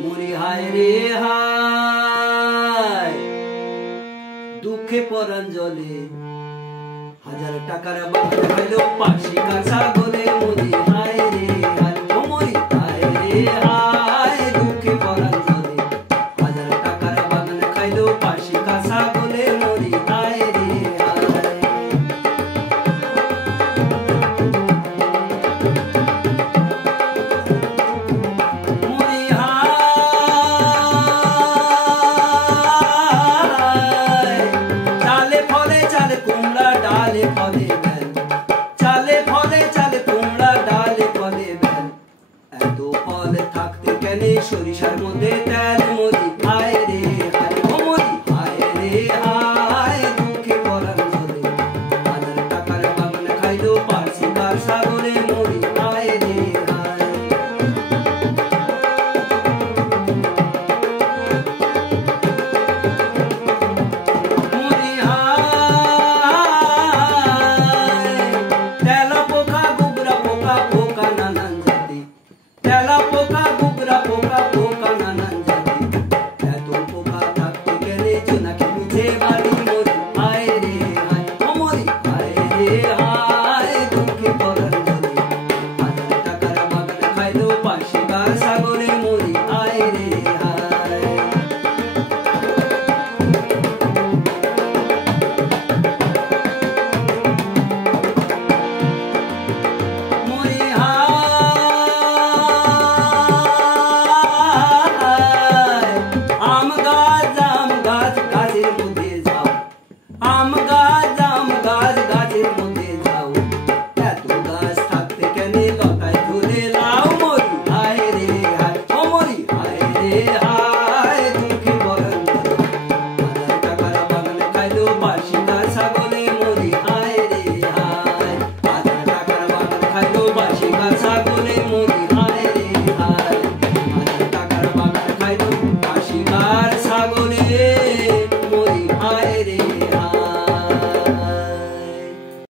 মরি হায় রে হায়, দুঃখে পরাণ জলে, হাজার টাকার বাগান খাইলো পাশি কাঁচা গলে। মরি হায় রে হায়, ও মরি হায় রে হায়, দুঃখে পরাণ জলে, হাজার টাকার বাগান খাইলো পাশি কাঁচা গলে। মরি হায় রে হায়। চালে ফলে চালে কুমড়া ডালে ফলে বেল, এত ফল থাকতে কেন সরিষার মধ্যে তেল। মরি হায় রে